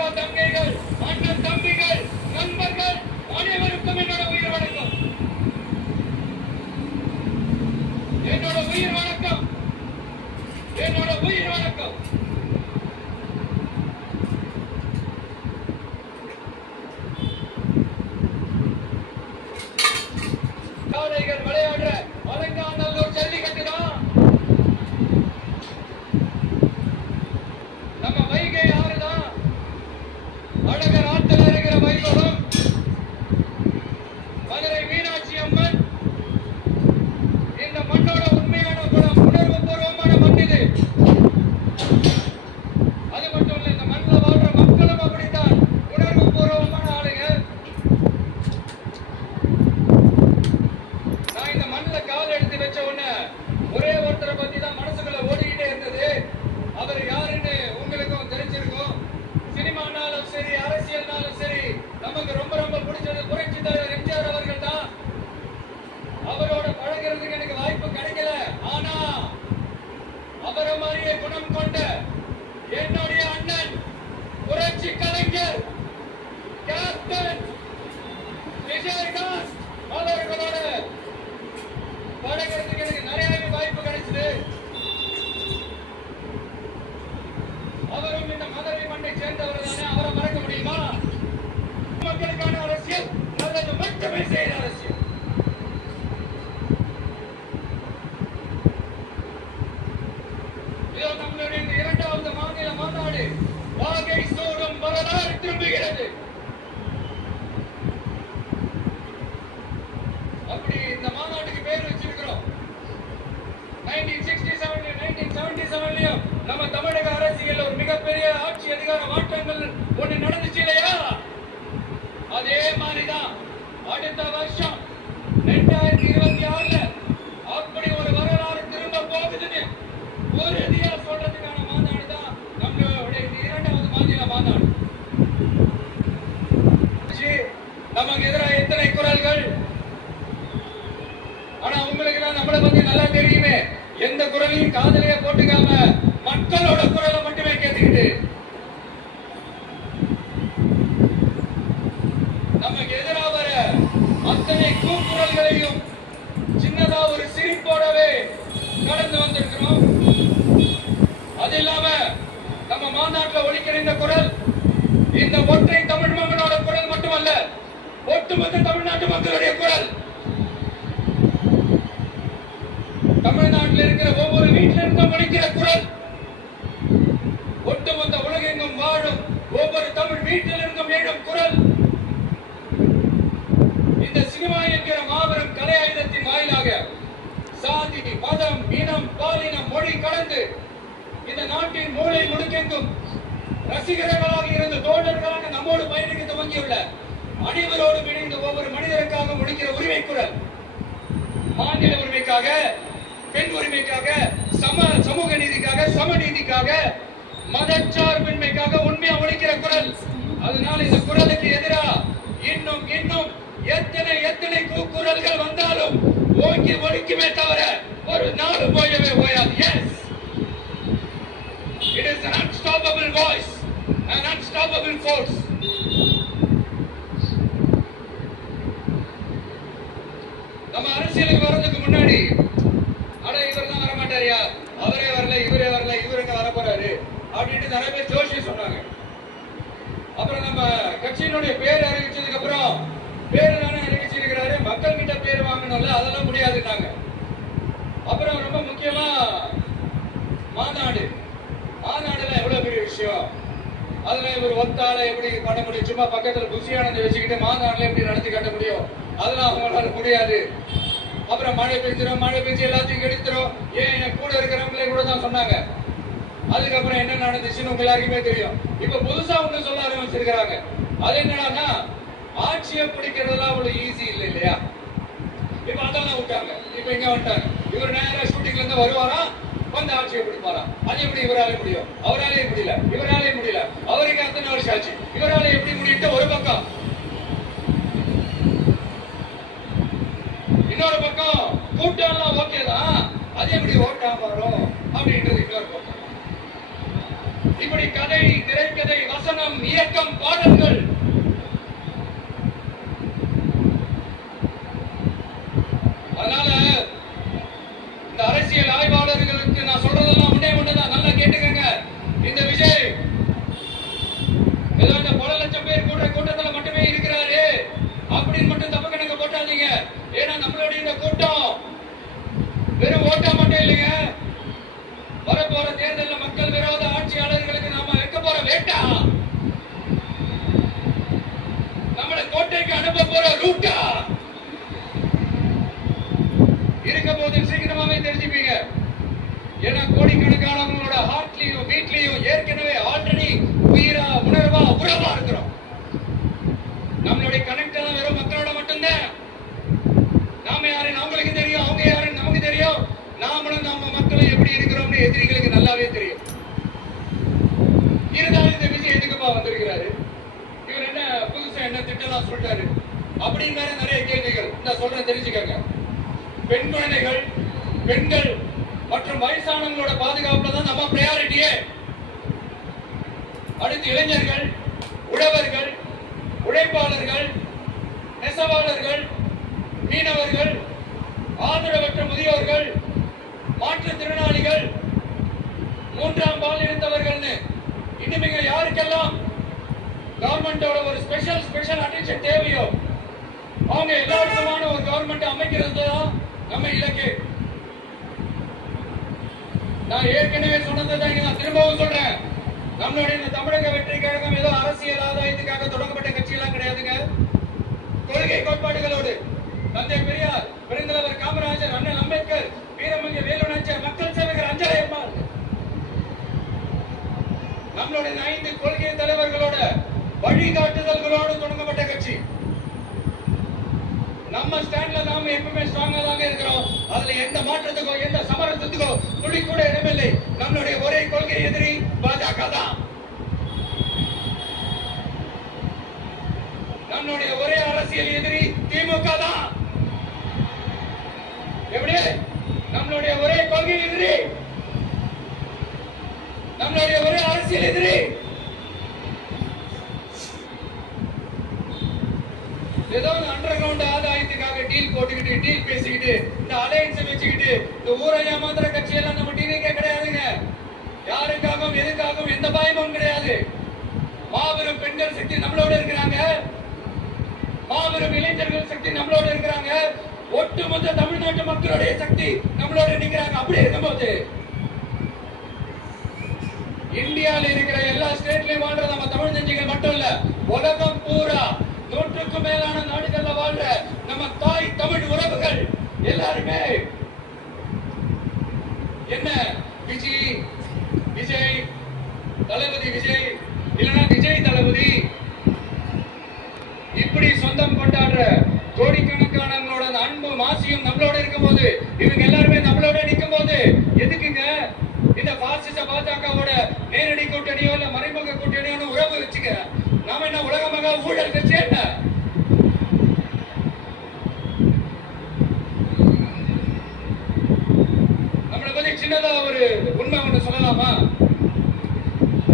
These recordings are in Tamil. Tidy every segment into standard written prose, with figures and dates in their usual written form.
அக்கா தங்கைகள், அண்ணன் தம்பிகள், நண்பர்கள் அனைவருக்கும் என்னோட உயிர் வணக்கம். என்னோட உயிர் வணக்கம். என்னோட உயிர் வணக்கம். காளைகள் விளையாடுற அலங்காநல்லூர் ஜல்லிக்கட்டு தான் நம்ம வைகை ஆறு தான். அழகர் ஆற்றல் இருக்கிற வைபவம் மதுரை மீனாட்சி அம்மன். இந்த மண்ணோட உண்மையான குணம், உணர்வு பூர்வமான மண் இது. அது மட்டும் இல்ல, இந்த மண்ணில் வாழ்ற மக்களும் அப்படித்தான் உணர்வு பூர்வமான ஆளுங்க. நான் இந்த மண்ணில் கால் எடுத்து வச்ச உடனே ஒரே ஒருத்தரை பத்தி தான் மனசுக்குள்ள ஓடிக்கிட்டே இருந்தது. அவர் யாருன்னு உங்களுக்கும் தெரிஞ்சிருக்கும். சினிமானாலும் சரி, அரசியல்னாலும் சரி, நமக்கு ரொம்ப ரொம்ப பிடிச்சது புரட்சி தலைவர் எம்ஜிஆர் அவர்கள் தான். அவரோட பழகிறதுக்கு எனக்கு வாய்ப்பு கிடைக்கல. ஆனா அவரை மாதிரியே குணம் கொண்ட என்னுடைய அண்ணன் புரட்சி கலைஞர் கேப்டன் விஜயகாந்த் அவர்களோட பழகிறதுக்கு எனக்கு நிறைய வாய்ப்பு கிடைச்சது. அவரும் இந்த மதுரை மண்ணை சேர்ந்தவர் தானே. அவரை மறக்க முடியுமா? மக்களுக்கான அரசியல், நல்லது மட்டுமே செய்கிற அரசியல். இதோ நம்மளுடைய இந்த 2வது மாநில மாநாடு வாகை சூடும் வரலாறு திரும்புகிறது. அப்படி இந்த மாநாட்டுக்கு பேர் வச்சிருக்கிறோம். 1967 நம்ம தமிழக அரசியல் ஒரு மிகப்பெரிய ஆட்சி அதிகார மாற்றங்கள் ஒண்ணு நடந்துச்சு இல்லையா? அதே மாதிரிதான் அடுத்த வருஷம் 2026 அப்படி ஒரு வரலாறு திரும்ப போகுதுன்னு உறுதியா சொல்றதுக்கான மாநாடு தான் நம்மளுடைய 2வது மாநில மாநாடு. நமக்கு எதிராக எத்தனை குரல்கள், ஆனா உங்களுக்கு தான் நம்மளை பத்தி நல்லா தெரியுமே. எந்த குரலையும் காதலையே போட்டுக்காம மக்களோட குரலை மட்டுமே கேட்டுக்கிட்டு நமக்கு எதிராக வர அத்தனை கூக்குரல்களையும் சின்னதா ஒரு சிரிப்போடவே கடந்து வந்திருக்கிறோம். அது இல்லாம நம்ம மாநாட்டில் ஒலிக்கிற இந்த குரல், இந்த ஒற்றை தமிழ் மகனோட குரல் மட்டுமல்ல, ஒட்டுமொத்த தமிழ்நாட்டு மக்களுடைய குரல். தமிழ்நாட்டில் இருக்கிற ஒவ்வொரு வீட்டிலிருந்தும் ஒலிக்கிற குரல், ஒட்டுமொத்த உலகெங்கும் வாழும் ஒவ்வொரு தமிழ் வீட்டிலிருந்தும் எழும் குரல். இந்த சினிமா என்கிற மாபெரும் கலை ஆயுதத்தின் வாயிலாக சாதி, மதம், இனம், பாலினம், மொழி கடந்து இந்த நாட்டின் மூளை முடுக்கெங்கும் ரசிகர்களாக இருந்து தோழர்களாக நம்மோடு பயணிக்க துவங்கியுள்ள அனைவரோடு இணைந்து ஒவ்வொரு மனிதருக்காக முடிக்கிற உரிமை குரல். மாநில உரிமைக்காக, பெண் உரிமைக்காக, சமூக நீதிக்காக, சமநீதிக்காக, மதச்சார்பின்மைக்காக உண்மையா ஒழிக்கிற குரல். அதனால இந்த குரலுக்கு எதிராக இன்னும் இன்னும் எத்தனை கூக்குரல்கள் வந்தாலும் ஓங்கி ஒழிக்குமே தவிர ஒரு நாடு போயவே போயாது. Yes, it is an unstoppable voice, an unstoppable force. நம்ம அரசியலுக்கு வர்றதுக்கு முன்னாடி அட இவர் தான் வரமாட்டாரியா, அவரே வரல, இவரே வரல, இவருங்க வர போறாரு அப்படின்ட்டு நிறைய பேர் ஜோஷி சொன்னாங்க. அப்புறம் நம்ம கட்சியினுடைய பேர் அறிவிச்சதுக்கு அப்புறம் பேரு தானே அறிவிச்சிருக்கிறாரு, மக்கள் கிட்ட பேர் வாங்கணும்ல, அதெல்லாம் முடியாதுன்னாங்க. அப்புறம் ரொம்ப முக்கியமா மாநாடுல எவ்வளவு பெரிய விஷயம், அதுல ஒரு ஒத்தால எப்படி பண்ண முடியும், சும்மா பக்கத்துல புசியானதை வச்சுக்கிட்டு மாநாடுல எப்படி நடத்தி காட்ட முடியும், அதெல்லாம் அவங்களால முடியாது. அப்புறம் மழை பெஞ்சு எல்லாத்தையும் கெடுத்துரும். ஏன் கூட இருக்கிறவங்களே கூட தான் சொன்னாங்க. அதுக்கப்புறம் என்ன நடந்துச்சுன்னு உங்க எல்லாருக்குமே தெரியும். இப்ப புதுசா ஒண்ணு சொல்ல ஆரம்பிச்சிருக்கிறாங்க. அது என்னன்னா, ஆட்சியை பிடிக்கிறதெல்லாம் அவ்வளவு ஈஸி இல்லை இல்லையா? இப்ப அதான் விட்டாங்க. இப்ப இங்க வந்துட்டாங்க. இவர் நேரா ஷூட்டிங்ல இருந்து வருவாரா, வந்து ஆட்சியை பிடிப்பாரா? அது எப்படி இவராலே முடியும்? அவராலே முடியல, இவராலே முடியல. அவருக்கு அத்தனை வருஷம் ஆச்சு, இவராலே எப்படி முடியும்? ஒரு பக்கம். இன்னொரு பக்கம் கூட்டம் எல்லாம் ஓகே தான், அது எப்படி ஓட்டா வரும் அப்படின்றது இன்னொரு பக்கம். இப்படி கதை, திரைக்கதை, வசனம், இயக்கம் இயக்கம் பாடல்கள். அதனால இந்த அரசியல் ஆய்வாளர்களுக்கு நான் சொல்றதெல்லாம் ஒண்ணுதான், நல்லா கேட்டுக்கங்க. இந்த விஜய் ஏதோ இந்த பல லட்சம் பேர் கூட்டத்துல மட்டுமே இருக்கிறாரு அப்படின்னு மட்டும் தப்பு கணக்கு போட்டாதீங்க. ஏன்னா நம்மளுடைய இந்த கூட்டம் வெறும் ஓட்டா மட்டும் இல்லைங்க. வரப்போற தேர்தலில் மக்கள் விரோத ஆட்சியாளர்களுக்கு நாம வைக்க போற வேட்டா, நம்மளை கோட்டைக்கு அனுப்ப போற ரூட்டா இருக்க போது சீக்கிரமாவே தெரிஞ்சுப்பீங்க. ஏன்னா கோடிக்கணக்கானவங்களோட ஹார்ட்லயும் வீட்லயும் ஏற்கனவே ஆல்ரெடி உயிரா உணர்வா உறவா இருக்கிறோம். நம்மளுடைய கனெக்ட் எல்லாம் வெறும் மக்களோட மட்டும்தான். நாம யாருன்னு அவங்களுக்கு தெரியும், அவங்க யாருன்னு நமக்கு தெரியும். நாமளும் நம்ம மக்களும் எப்படி இருக்கிறோம்னு எதிரிகளுக்கு நல்லாவே தெரியும். இருந்தாலும் இந்த விஜய் எதுக்குப்பா வந்திருக்கிறாரு, இவர் என்ன புதுசா என்ன திட்டம் சொல்லிட்டாரு அப்படின்னு நிறைய கேள்விகள் இந்த சொல்றேன், தெரிஞ்சுக்கங்க. பெண் குழந்தைகள், பெண்கள் மற்றும் வயசானவங்களோட பாதுகாப்புல தான் நம்ம பிரையாரிட்டியே. அடுத்து இளைஞர்கள், உழவர்கள், உழைப்பாளர்கள், நெசவாளர்கள், மீனவர்கள், ஆதரவற்ற முதியோர்கள், மாற்றுத்திறனாளிகள், மூன்றாம் பால் இணைந்தவர்கள், இன்னும் யாருக்கெல்லாம் கவர்மெண்டோட ஒரு ஸ்பெஷல் அட்டென்ஷன் தேவையோ அவங்க எல்லாருக்குமான ஒரு கவர்மெண்ட் அமைக்கிறது தான் நம்ம இலக்கு. நான் ஏற்கனவே சொன்னதை நான் திரும்பவும் சொல்றேன். நம்மளுடைய இந்த தமிழக வெற்றி கழகம் ஏதோ அரசியல் ஆதாயத்துக்காக தொடங்கப்பட்ட கட்சியெல்லாம் கிடையாதுங்க. கொள்கை கோட்பாடுகளோடு தந்தை பெரியார், பெருந்தலைவர் காமராஜர், அண்ணல் அம்பேத்கர், வீரமங்க வேலுநாச்சியார், மக்கள் சேவகர் அஞ்சலை அம்மாள், நம்மளுடைய 5 கொள்கை தலைவர்களோட வழிகாட்டுதல்களோடு தொடங்கப்பட்ட கட்சி. நம்ம ஸ்டாண்ட்ல நாம எப்பவுமே ஸ்ட்ராங்கா தான் இருக்கிறோம். அதுல எந்த மாற்றத்துக்கோ எந்த சமரசத்துக்கோ துளி கூட இடமில்லை. நம்மளுடைய ஒரே கொள்கை எதிரி பாஜக தான். நம்மளுடைய ஒரே அரசியல் எதிரி திமுக தான். எப்படி நம்மளுடைய ஒரே கொள்கை எதிரி, நம்மளுடைய ஒரே அரசியல் எதிரி ஏதோ அண்டர் கிரவுண்ட் ஆதாயத்துக்காக டீல் போட்டுக்கிட்டு டீல் பேசிக்கிட்டு இந்த அலையன்ஸ் வச்சுக்கிட்டு இந்த ஊரை ஏமாத்துற கட்சி எல்லாம் நம்ம டிவிக்கே கிடையாதுங்க. யாருக்காகவும் எதுக்காகவும் எந்த பயமும் கிடையாது. மாபெரும் பெண்கள் சக்தி நம்மளோட இருக்கிறாங்க, மாபெரும் இளைஞர்கள் சக்தி நம்மளோட இருக்கிறாங்க, ஒட்டுமொத்த தமிழ்நாட்டு மக்களுடைய சக்தி நம்மளோட நிற்கிறாங்க. அப்படி இருக்கும்போது இந்தியாவில் இருக்கிற எல்லா ஸ்டேட்லயும் வாழ்ற நம்ம தமிழ் நெஞ்சுகள் மட்டும் இல்ல, உலகம் பூரா 100க்கும் மேலான நாடுகள்ல வாழ்ற நம்ம தாய் தமிழ் உறவுகள் எல்லாருமே என்ன விஜய் தளபதி விஜய் இல்லனா விஜய் தளபதி இப்படி சொந்தம் கொண்டாடுற கோடிக்கணக்கானவங்களோட அன்பு மாசியும் நம்மளோட இருக்கும் போது, இவங்க எல்லாருமே நம்மளோட நிற்கும் போது எதுக்குங்க இந்த பாசிச பாஜகவோட நேரடி கூட்டணியோ இல்ல மறைமுக கூட்டணியோ உறவு வச்சுக்க? நாம என்ன உலக மகா ஊழல் கட்சி என்ன? நம்மளை பத்தி சின்னதா ஒரு உண்மை ஒண்ணு சொல்லலாமா?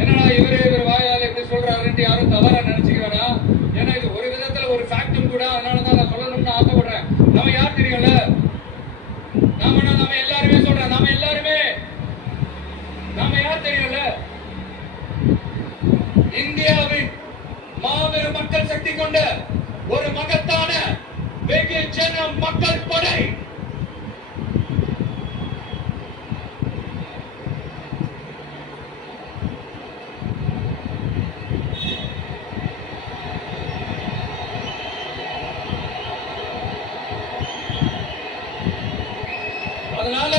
என்னடா இவர் வாயால எப்படி சொல்றாருன்னு யாரும் தவறா நினைச்சுக்க வேணாம். ஏன்னா இது ஒரு விதத்துல ஒரு ஃபேக்டும் கூட. அதனாலதான் நான் சொல்லணும்னு ஆசைப்படுறேன். நம்ம யார் தெரியும்ல, நாம எல்லாருமே சொல்றேன், நாம யார் தெரியும்ல, இந்தியாவின் மாபெரும் மக்கள் சக்தி கொண்ட ஒரு மகத்தான வெகுஜன மக்கள் படை. அதனால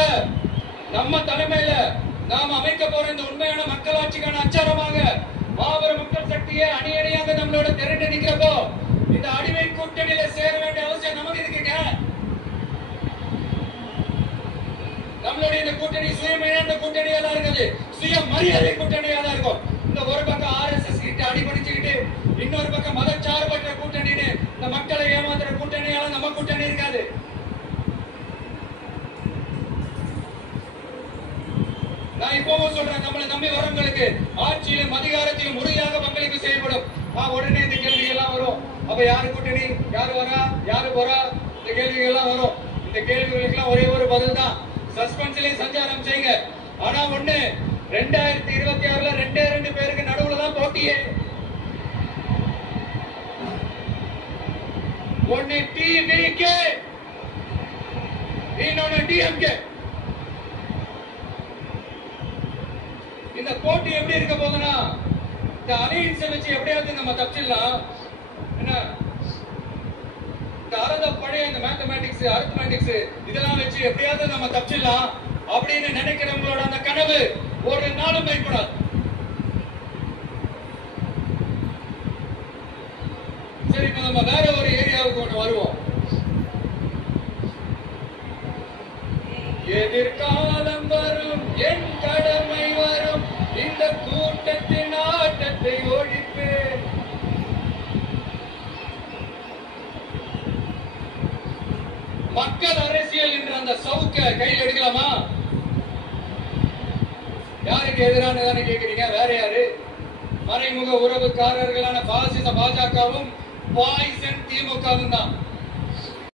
நம்ம தலைமையில நாம் அமைக்க போற இந்த உண்மையான மக்களாட்சிக்கான அச்சாரமாக மாபெரும் மக்கள் சக்தியை அணியணியாக நம்மளோட திரண்டு நிக்கிறப்போ இந்த அடிமை கூட்டணியில சேர வேண்டிய அவசியம் நமக்கு இருக்குங்க. நம்மளுடைய இந்த கூட்டணி சுயமரியாதை கூட்டணியா தான் இருக்குது, சுய மரியாதை கூட்டணியா தான் இருக்கும். இந்த ஒரு பக்கம் RSS கிட்ட அடிபடிச்சுக்கிட்டு, இன்னொரு பக்கம் மதச்சார்பற்ற கூட்டணின்னு இந்த மக்களை ஏமாத்துற கூட்டணியால நம்ம கூட்டணி இருக்காது. நான் இப்பவும் சொல்றேன், நம்மளை நம்பி வரவங்களுக்கு ஆட்சியிலும் அதிகாரத்திலும் உறுதியாக பங்களிப்பு செய்யப்படும். உடனே இந்த கேள்வி எல்லாம் வரும். அப்ப யாரு கூட்டணி, யாரு வரா, யாரு போறா, இந்த கேள்விகள் எல்லாம் வரும். இந்த கேள்விகளுக்கு எல்லாம் ஒரே ஒரு பதில் தான், சஸ்பென்ஸ்லயும் சஞ்சாரம் செய்யுங்க. ஆனா ஒண்ணு, 2026ல 2 பேருக்கு நடுவுல தான் போட்டியே. ஒன்னு டிவிகே, இன்னொன்னு டிஎம்கே. இந்த போட்டி எப்படி இருக்க போகுதுன்னா, இந்த அலையன்ஸ் வச்சு எப்படியாவது நம்ம தப்பிச்சிடலாம். என்ன இந்த அறத பழைய இந்த மேத்தமேட்டிக்ஸ், அரித்மெட்டிக்ஸ் இதெல்லாம் வச்சு எப்படியாவது நம்ம தப்பிச்சிடலாம் அப்படின்னு நினைக்கிறவங்களோட அந்த கனவு ஒரு நாளும் கைப்படாது. சரி, இப்ப நம்ம வேற ஒரு ஏரியாவுக்கு ஒன்று வருவோம். எதிர்காலம் வரும், என் கடமை வரும், இந்த கூட்டத்தின் ஆட்டத்தை ஒழிப்பேன். மக்கள் அரசியல் என்ற அந்த சவுக்க கையில் எடுக்கலாமா? யாருக்கு எதிரானதானே கேட்கிறீங்க? வேற யாரு? மறைமுக உறவுக்காரர்களான பாசிச பாஜகவும் பாய்சன் திமுகவும் தான்.